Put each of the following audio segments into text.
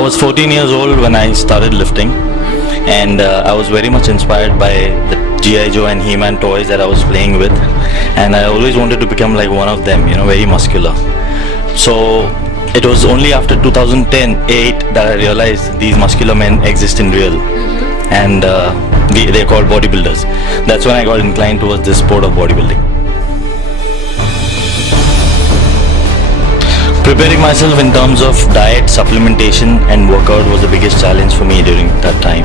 I was 14 years old when I started lifting, and I was very much inspired by the G.I. Joe and He-Man toys that I was playing with, and I always wanted to become like one of them, very muscular. So it was only after 2010-8 that I realized these muscular men exist in real, and they're called bodybuilders. That's when I got inclined towards this sport of bodybuilding. Preparing myself in terms of diet, supplementation and workout was the biggest challenge for me during that time.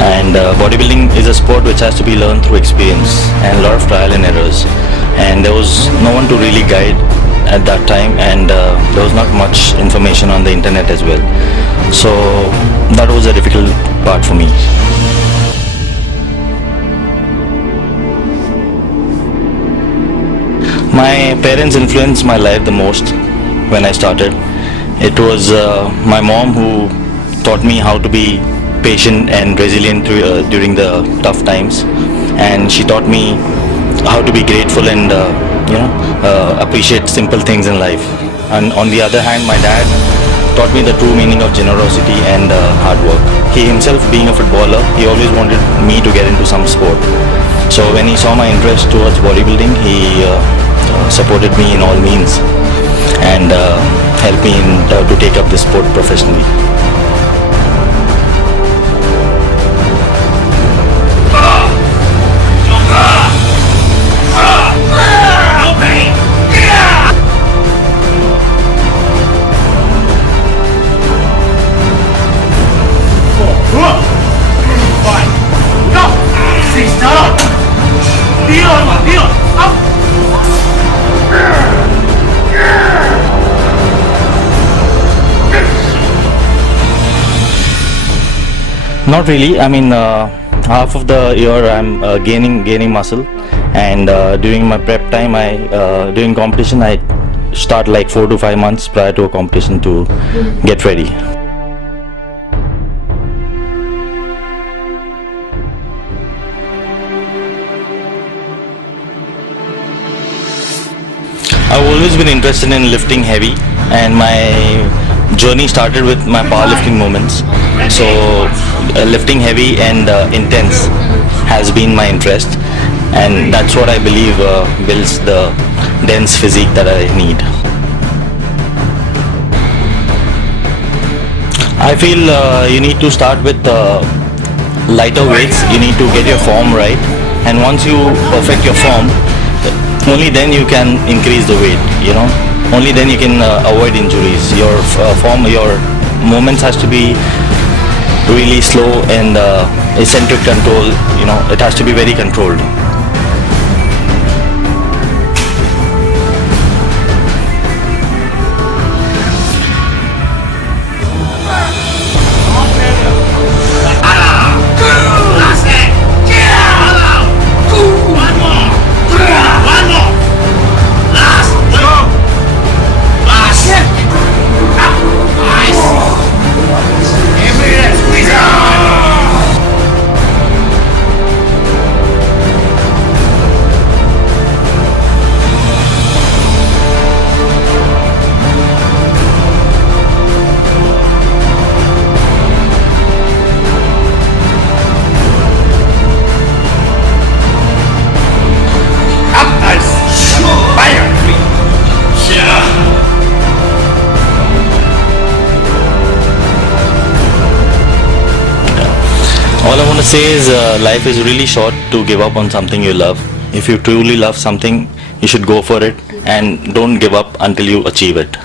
And bodybuilding is a sport which has to be learned through experience and a lot of trial and errors. And there was no one to really guide at that time, and there was not much information on the internet as well. So that was a difficult part for me. My parents influenced my life the most when I started. It was my mom who taught me how to be patient and resilient during the tough times, and she taught me how to be grateful and appreciate simple things in life. And on the other hand, my dad taught me the true meaning of generosity and hard work. He himself, being a footballer, he always wanted me to get into some sport. So when he saw my interest towards bodybuilding, he supported me in all means and helped me to take up this sport professionally. Not really. I mean, half of the year I'm gaining muscle, and during my prep time, during competition, I start like 4 to 5 months prior to a competition to get ready. I've always been interested in lifting heavy, and my journey started with my powerlifting moments. So lifting heavy and intense has been my interest, and that's what I believe builds the dense physique that I need. I feel you need to start with lighter weights. You need to get your form right, and once you perfect your form, only then you can increase the weight. Only then you can avoid injuries. Your form, your movements has to be really slow and eccentric control. It has to be very controlled. All I want to say is life is really short to give up on something you love. If you truly love something, you should go for it and don't give up until you achieve it.